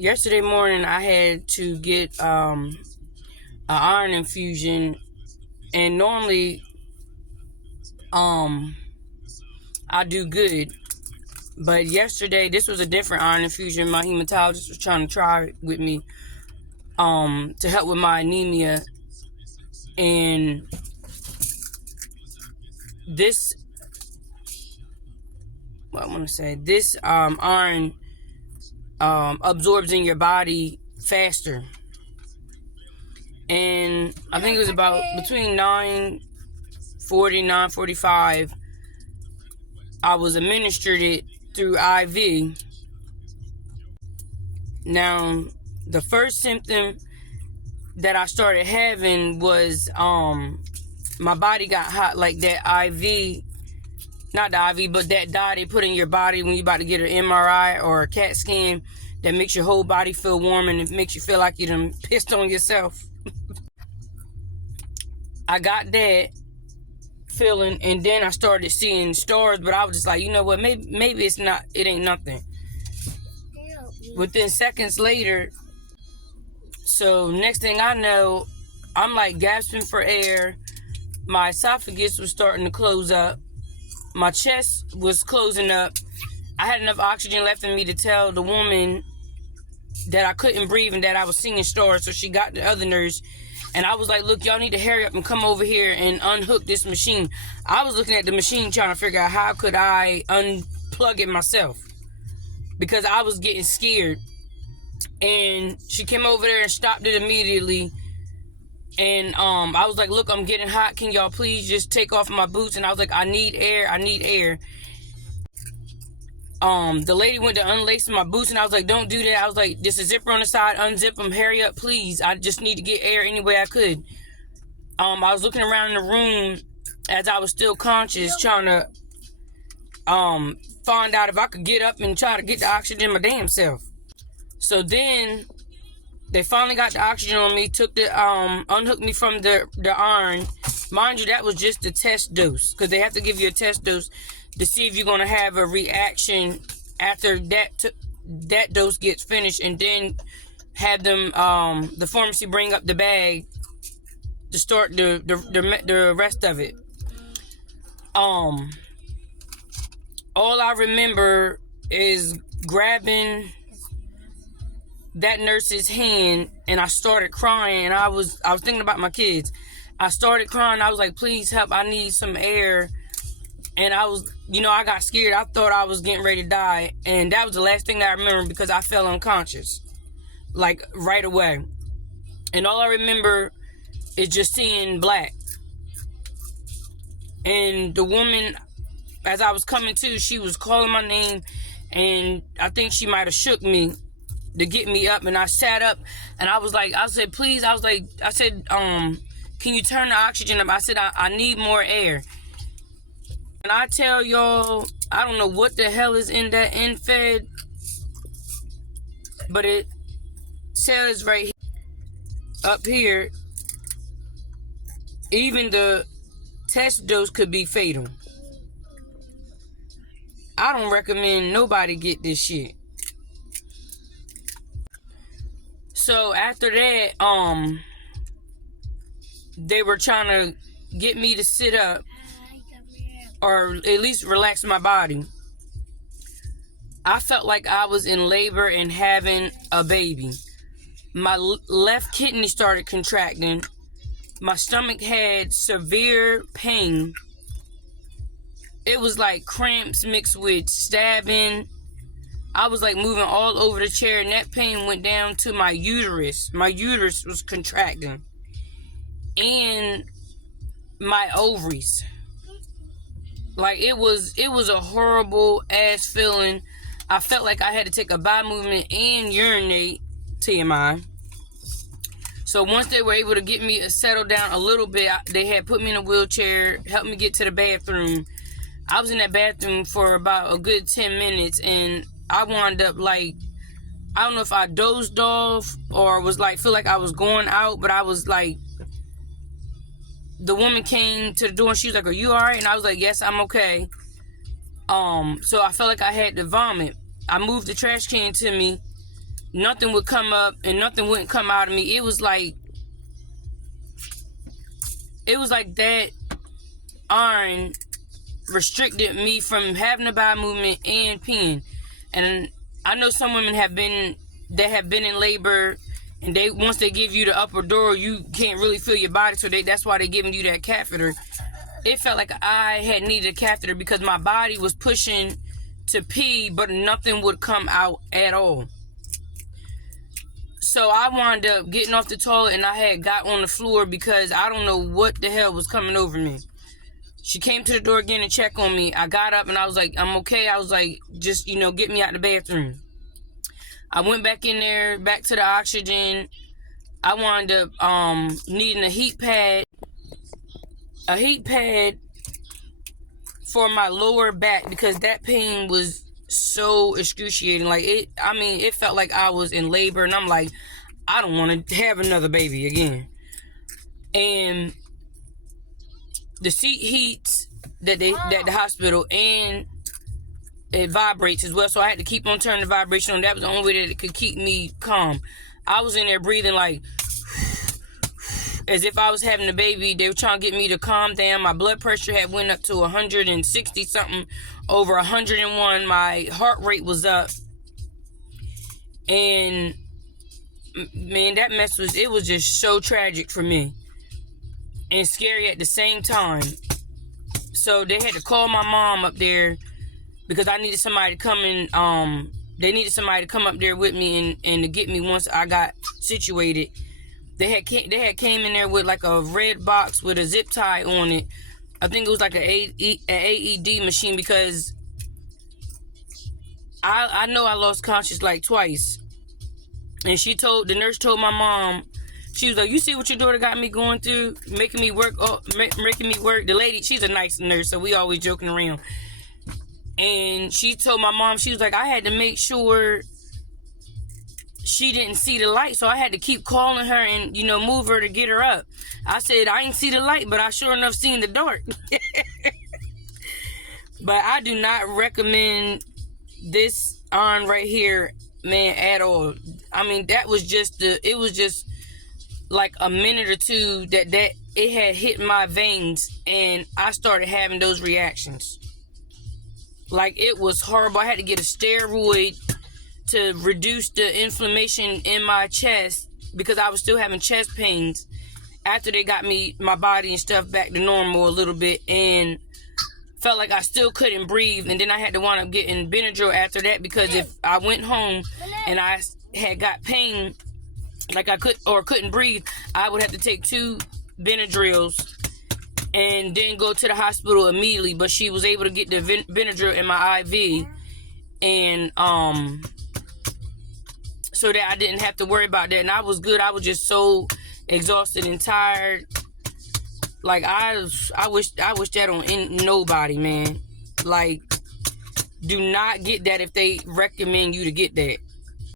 Yesterday morning I had to get an iron infusion, and normally I do good, but yesterday this was a different iron infusion. My hematologist was trying to try it with me to help with my anemia, and this iron absorbs in your body faster. And I think it was about between 9:40, 9:45, I was administered it through IV. Now, the first symptom that I started having was my body got hot, like that IV, not the IV, but that dye they put in your body when you're about to get an MRI or a CAT scan that makes your whole body feel warm and it makes you feel like you done pissed on yourself. I got that feeling, and then I started seeing stars, but I was just like, you know what, maybe it ain't nothing. Within seconds later, so next thing I know, I'm like gasping for air. My esophagus was starting to close up. My chest was closing up. I had enough oxygen left in me to tell the woman that I couldn't breathe and that I was seeing stars. So she got the other nurse, and I was like, look, y'all need to hurry up and come over here and unhook this machine. I was looking at the machine trying to figure out how could I unplug it myself, because I was getting scared. And she came over there and stopped it immediately. And I was like, look, I'm getting hot. Can y'all please just take off my boots? And I was like, I need air. The lady went to unlace my boots, and I was like, don't do that. I was like, there's a zipper on the side. Unzip them. Hurry up, please. I just need to get air any way I could. I was looking around in the room as I was still conscious, trying to find out if I could get up and try to get the oxygen my damn self. So then they finally got the oxygen on me, took the unhooked me from the iron. Mind you, that was just the test dose, because they have to give you a test dose to see if you're going to have a reaction after that dose gets finished, and then have them the pharmacy bring up the bag to start the rest of it. All I remember is grabbing that nurse's hand, and I started crying, and I was thinking about my kids. I started crying. I was like, please help, I need some air. And I was, I got scared. I thought I was getting ready to die, and that was the last thing I remember, because I fell unconscious like right away. And all I remember is just seeing black. And the woman, as I was coming to, she was calling my name, and I think she might have shook me to get me up, and I sat up, and I said, please, can you turn the oxygen up? I said, I need more air. And I tell y'all, I don't know what the hell is in that INFED, but it says right here, up here, even the test dose could be fatal. I don't recommend nobody get this shit. So after that, they were trying to get me to sit up, or at least relax my body. I felt like I was in labor and having a baby. My left kidney started contracting. My stomach had severe pain. It was like cramps mixed with stabbing. I was like moving all over the chair, and that pain went down to my uterus. My uterus was contracting. And my ovaries. Like, it was a horrible ass feeling. I felt like I had to take a bowel movement and urinate, TMI. So once they were able to get me settled down a little bit, they had put me in a wheelchair, helped me get to the bathroom. I was in that bathroom for about a good 10 minutes, and I wound up like, I don't know if I dozed off or was like, feel like I was going out, but I was like, the woman came to the door and she was like, are you alright? And I was like, yes, I'm okay. So I felt like I had to vomit. I moved the trash can to me, nothing would come up and nothing wouldn't come out of me. It was like that iron restricted me from having a bowel movement and peeing. And I know some women have been in labor, and once they give you the upper door, you can't really feel your body, so that's why they're giving you that catheter. It felt like I had needed a catheter because my body was pushing to pee, but nothing would come out at all. So I wound up getting off the toilet, and I had got on the floor because I don't know what the hell was coming over me. She came to the door again and checked on me. I got up and I was like, I'm okay. I was like, just, get me out the bathroom. I went back in there, back to the oxygen. I wound up needing a heat pad for my lower back because that pain was so excruciating. Like, it felt like I was in labor, and I'm like, I don't want to have another baby again. And the seat heats that the hospital, and it vibrates as well, so I had to keep on turning the vibration on. That was the only way that it could keep me calm. I was in there breathing like as if I was having a baby. They were trying to get me to calm down. My blood pressure had went up to 160 something, over 101. My heart rate was up, and man, that mess was just so tragic for me and scary at the same time. So they had to call my mom up there because I needed somebody to come in. They needed somebody to come up there with me and to get me once I got situated. They had came in there with like a red box with a zip tie on it. I think it was like an AED machine because I know I lost conscious like twice. And the nurse told my mom, she was like, you see what your daughter got me going through, making me work. The lady, she's a nice nurse, so we always joking around. And she told my mom, she was like, I had to make sure she didn't see the light, so I had to keep calling her and, move her to get her up. I said, I ain't see the light, but I sure enough seen the dark. But I do not recommend this on right here, man, at all. I mean, it was just like a minute or two that it had hit my veins, and I started having those reactions. Like, it was horrible. I had to get a steroid to reduce the inflammation in my chest because I was still having chest pains after they got my body and stuff back to normal a little bit, and felt like I still couldn't breathe. And then I had to wind up getting Benadryl after that because if I went home and I had got pain, like I couldn't breathe, I would have to take 2 Benadryls and then go to the hospital immediately. But she was able to get the Benadryl in my IV, and so that I didn't have to worry about that. And I was good. I was just so exhausted and tired. Like, I wish that on nobody, man. Like, do not get that if they recommend you to get that.